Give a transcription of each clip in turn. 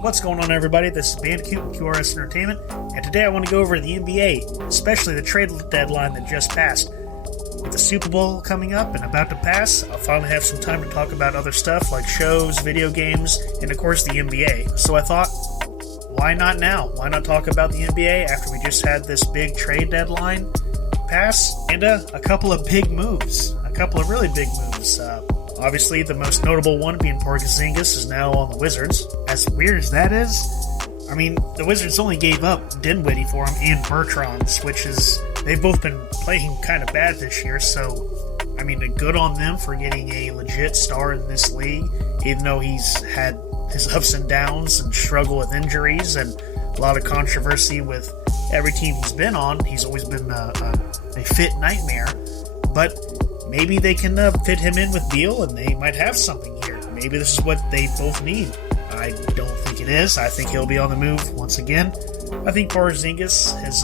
What's going on, everybody? This is Bandicoot with QRS Entertainment, and today I want to go over the NBA, especially the trade deadline that just passed. With the Super Bowl coming up and about to pass, I'll finally have some time to talk about other stuff like shows, video games, and of course the NBA. So I thought, why not now? Why not talk about the NBA after we just had this big trade deadline pass and a couple of big moves, a couple of really big moves. Obviously, the most notable one being Porzingis is now on the Wizards. As weird as that is, I mean, the Wizards only gave up Dinwiddie for him and Bertrands, which is, they've both been playing kind of bad this year, so, I mean, good on them for getting a legit star in this league, even though he's had his ups and downs and struggle with injuries and a lot of controversy with every team he's been on. He's always been a fit nightmare, but maybe they can fit him in with Beal, and they might have something here. Maybe this is what they both need. I don't think it is. I think he'll be on the move once again. I think Porzingis has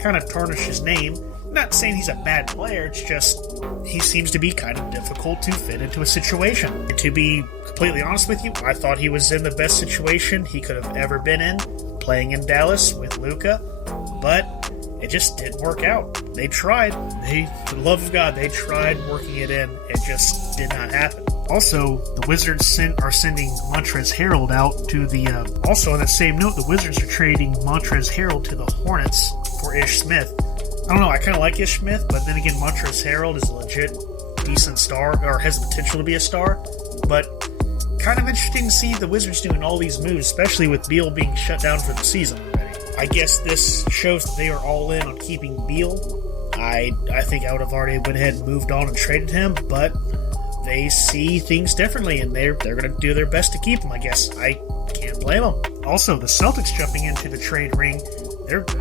kind of tarnished his name. Not saying he's a bad player, it's just he seems to be kind of difficult to fit into a situation. And to be completely honest with you, I thought he was in the best situation he could have ever been in, playing in Dallas with Luka, but it just didn't work out. They tried. For the love of God, they tried working it in. It just did not happen. Also, the Wizards are sending Montrezl Harrell out to the... also, on that same note, the Wizards are trading Montrezl Harrell to the Hornets for Ish Smith. I don't know, I kind of like Ish Smith, but then again, Montrezl Harrell is a legit decent star, or has the potential to be a star, but kind of interesting to see the Wizards doing all these moves, especially with Beal being shut down for the season already. I guess this shows that they are all in on keeping Beal. I think I would have already went ahead and moved on and traded him, but they see things differently, and they're going to do their best to keep him, I guess. I can't blame them. Also, the Celtics jumping into the trade ring,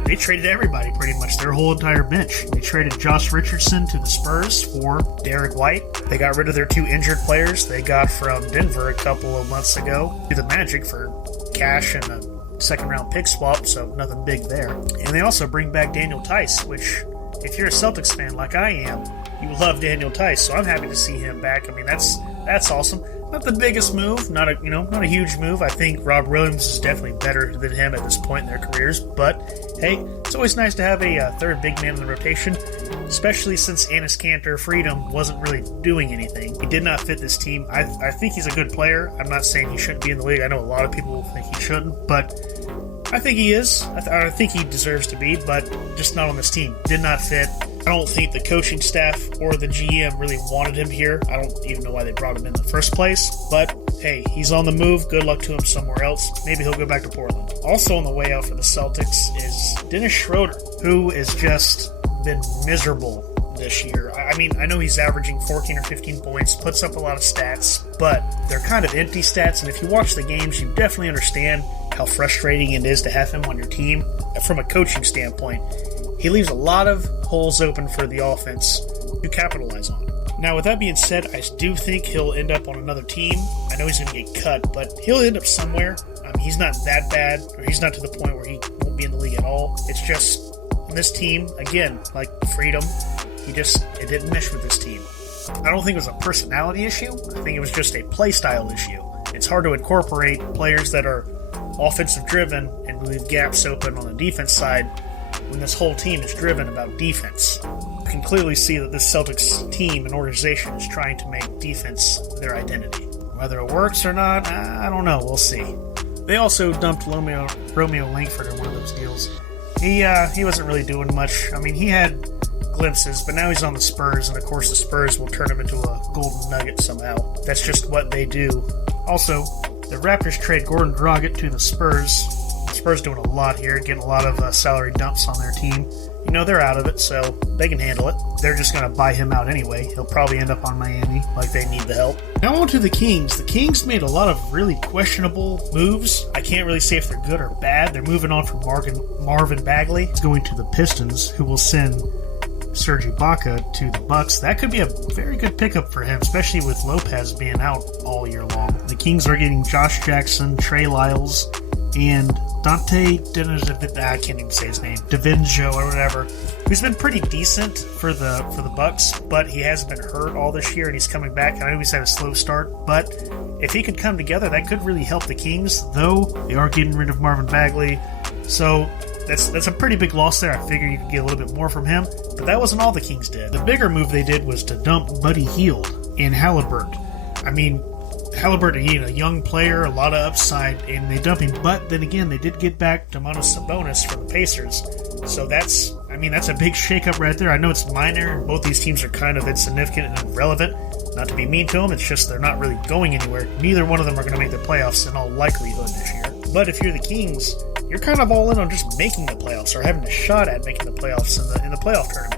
they traded everybody pretty much, their whole entire bench. They traded Josh Richardson to the Spurs for Derek White. They got rid of their two injured players they got from Denver a couple of months ago to the Magic for cash and a second-round pick swap, so nothing big there. And they also bring back Daniel Tice, which, if you're a Celtics fan like I am, you love Daniel Tice, so I'm happy to see him back. I mean, that's awesome. Not the biggest move, not a huge move. I think Rob Williams is definitely better than him at this point in their careers, but hey, it's always nice to have a third big man in the rotation, especially since Enes Kanter Freedom wasn't really doing anything. He did not fit this team. I think he's a good player. I'm not saying he shouldn't be in the league. I know a lot of people think he shouldn't, but I think he is. I think he deserves to be, but just not on this team. Did not fit. I don't think the coaching staff or the GM really wanted him here. I don't even know why they brought him in the first place, but hey, he's on the move. Good luck to him somewhere else. Maybe he'll go back to Portland. Also on the way out for the Celtics is Dennis Schroeder, who has just been miserable this year. I mean, I know he's averaging 14 or 15 points, puts up a lot of stats, but they're kind of empty stats, and if you watch the games, you definitely understand how frustrating it is to have him on your team from a coaching standpoint. He leaves a lot of holes open for the offense to capitalize on. Now, with that being said, I do think he'll end up on another team. I know he's going to get cut, but he'll end up somewhere. He's not that bad, or he's not to the point where he won't be in the league at all. It's just, in this team, again, like Freedom, it didn't mesh with this team. I don't think it was a personality issue. I think it was just a play style issue. It's hard to incorporate players that are offensive driven and leave gaps open on the defense side when this whole team is driven about defense. You can clearly see that this Celtics team and organization is trying to make defense their identity. Whether it works or not, I don't know. We'll see. They also dumped Romeo Langford in one of those deals. He wasn't really doing much. I mean, he had glimpses, but now he's on the Spurs, and of course the Spurs will turn him into a golden nugget somehow. That's just what they do. Also, the Raptors trade Goran Dragic to the Spurs. The Spurs doing a lot here, getting a lot of salary dumps on their team. You know, they're out of it, so they can handle it. They're just going to buy him out anyway. He'll probably end up on Miami, like they need the help. Now on to the Kings. The Kings made a lot of really questionable moves. I can't really say if they're good or bad. They're moving on from Marvin Bagley. He's going to the Pistons, who will send Serge Ibaka to the Bucks. That could be a very good pickup for him, especially with Lopez being out all year long. The Kings are getting Josh Jackson, Trey Lyles, and Dante, I can't even say his name, DiVincenzo or whatever, who's been pretty decent for the Bucks, but he hasn't been hurt all this year, and he's coming back. I know he's had a slow start, but if he could come together, that could really help the Kings, though they are getting rid of Marvin Bagley, so that's a pretty big loss there. I figure you could get a little bit more from him, but that wasn't all the Kings did. The bigger move they did was to dump Buddy Hield and Halliburton. I mean, Halliburton, a young player, a lot of upside, and they dump him. But then again, they did get back Domantas Sabonis from the Pacers. So that's a big shakeup right there. I know it's minor. Both these teams are kind of insignificant and irrelevant. Not to be mean to them, it's just they're not really going anywhere. Neither one of them are going to make the playoffs in all likelihood this year. But if you're the Kings, you're kind of all in on just making the playoffs or having a shot at making the playoffs in the playoff tournament.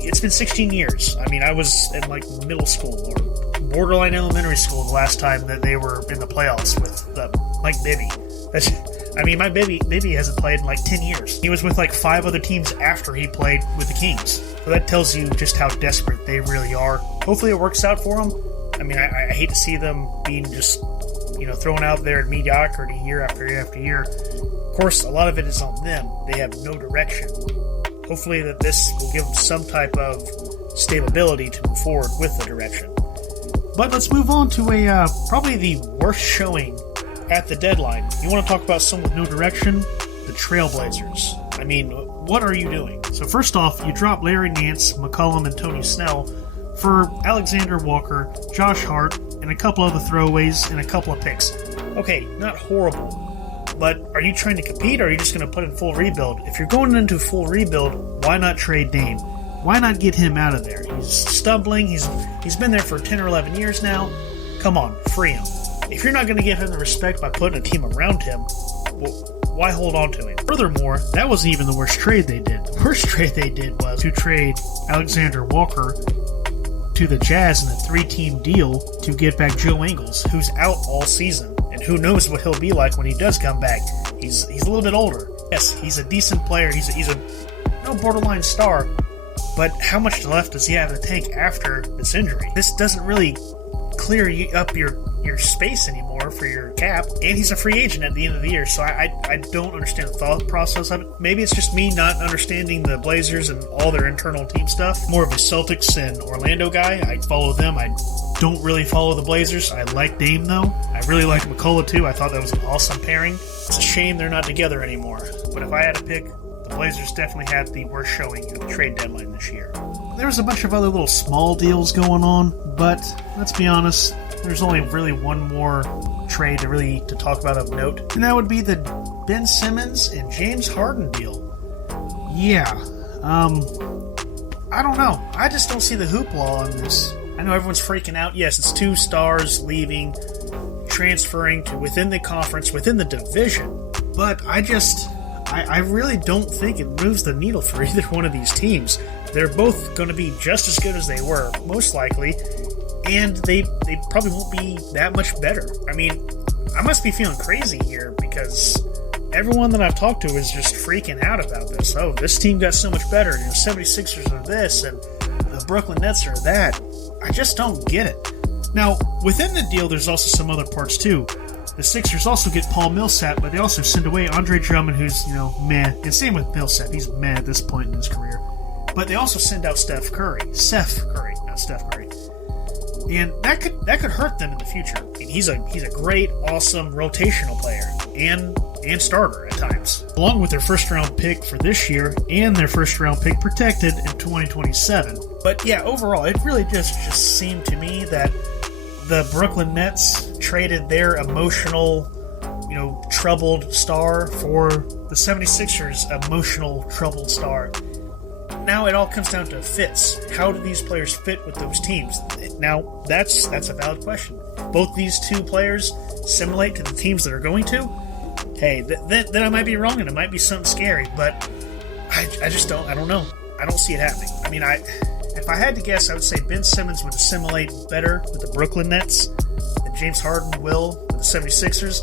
It's been 16 years. I mean, I was in like middle school or borderline elementary school the last time that they were in the playoffs with Mike Bibby. Mike Bibby hasn't played in like 10 years. He was with like 5 other teams after he played with the Kings. So that tells you just how desperate they really are. Hopefully it works out for them. I mean, I hate to see them being just, thrown out there in mediocrity year after year after year. Of course, a lot of it is on them. They have no direction. Hopefully that this will give them some type of stability to move forward with the direction. But let's move on to probably the worst showing at the deadline. You want to talk about someone with no direction? The Trailblazers. I mean, what are you doing? So first off, you drop Larry Nance, McCollum, and Tony Snell for Alexander Walker, Josh Hart, and a couple other throwaways and a couple of picks. Okay, not horrible. But are you trying to compete, or are you just going to put in full rebuild? If you're going into full rebuild, why not trade Dame? Why not get him out of there? He's stumbling. He's been there for 10 or 11 years now. Come on, free him. If you're not going to give him the respect by putting a team around him, well, why hold on to him? Furthermore, that wasn't even the worst trade they did. The worst trade they did was to trade Alexander Walker to the Jazz in a 3-team deal to get back Joe Ingles, who's out all season. And who knows what he'll be like when he does come back. He's a little bit older. Yes, he's a decent player. He's a no borderline star. But how much left does he have in the tank after this injury? This doesn't really clear you up your space anymore for your cap. And he's a free agent at the end of the year. So I don't understand the thought process of it. Maybe it's just me not understanding the Blazers and all their internal team stuff. More of a Celtics and Orlando guy. I follow them. I don't really follow the Blazers. I like Dame, though. I really like McCullough, too. I thought that was an awesome pairing. It's a shame they're not together anymore. But if I had to pick, the Blazers definitely had the worst showing at the trade deadline this year. There was a bunch of other little small deals going on, but let's be honest, there's only really one more trade to talk about of note, and that would be the Ben Simmons and James Harden deal. Yeah, I don't know. I just don't see the hoopla on this. I know everyone's freaking out. Yes, it's 2 stars leaving, transferring to within the conference, within the division. But I really don't think it moves the needle for either one of these teams. They're both going to be just as good as they were, most likely, and they probably won't be that much better. I mean, I must be feeling crazy here because everyone that I've talked to is just freaking out about this. Oh, this team got so much better. 76ers are this, and the Brooklyn Nets are that. I just don't get it. Now, within the deal, there's also some other parts, too. The Sixers also get Paul Millsap, but they also send away Andre Drummond, who's, meh. And same with Millsap. He's meh at this point in his career. But they also send out Steph Curry. Seth Curry, not Steph Curry. And that could hurt them in the future. I mean, he's a great, awesome rotational player and starter at times. Along with their first-round pick for this year and their first-round pick protected in 2027. But yeah, overall, it really just seemed to me that the Brooklyn Nets traded their emotional, troubled star for the 76ers' emotional, troubled star. Now it all comes down to fits. How do these players fit with those teams? Now, that's a valid question. Both these 2 players assimilate to the teams that are going to. Hey, then I might be wrong and it might be something scary, but I don't know. I don't see it happening. I mean, if I had to guess, I would say Ben Simmons would assimilate better with the Brooklyn Nets than James Harden will with the 76ers,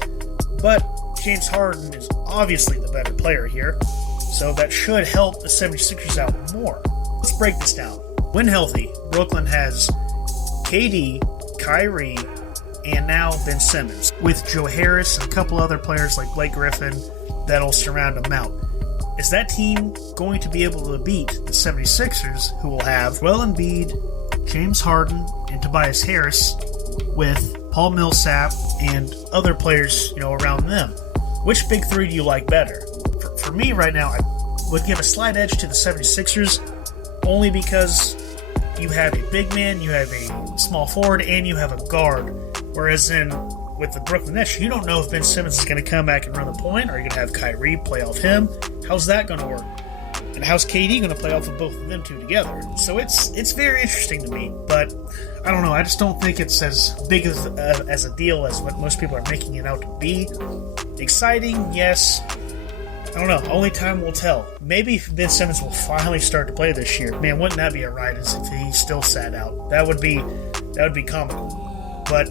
but James Harden is obviously the better player here, so that should help the 76ers out more. Let's break this down. When healthy, Brooklyn has KD, Kyrie, and now Ben Simmons, with Joe Harris and a couple other players like Blake Griffin that'll surround him out. Is that team going to be able to beat the 76ers, who will have Joel Embiid, James Harden, and Tobias Harris, with Paul Millsap and other players, around them? Which big three do you like better? For me right now, I would give a slight edge to the 76ers, only because you have a big man, you have a small forward, and you have a guard. Whereas with the Brooklyn Nets, you don't know if Ben Simmons is going to come back and run the point. Are you going to have Kyrie play off him? How's that going to work? And how's KD going to play off of both of them two together? So it's very interesting to me, but I don't know. I just don't think it's as big as a deal as what most people are making it out to be. Exciting, yes. I don't know. Only time will tell. Maybe Ben Simmons will finally start to play this year. Man, wouldn't that be a ride if he still sat out? That would be comical. But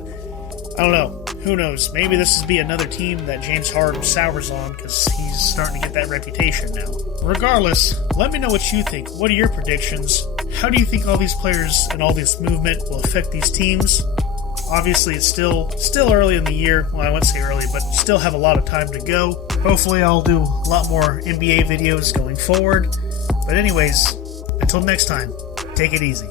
I don't know. Who knows? Maybe this will be another team that James Harden sours on because he's starting to get that reputation now. Regardless, let me know what you think. What are your predictions? How do you think all these players and all this movement will affect these teams? Obviously, it's still early in the year. Well, I wouldn't say early, but still have a lot of time to go. Hopefully, I'll do a lot more NBA videos going forward. But anyways, until next time, take it easy.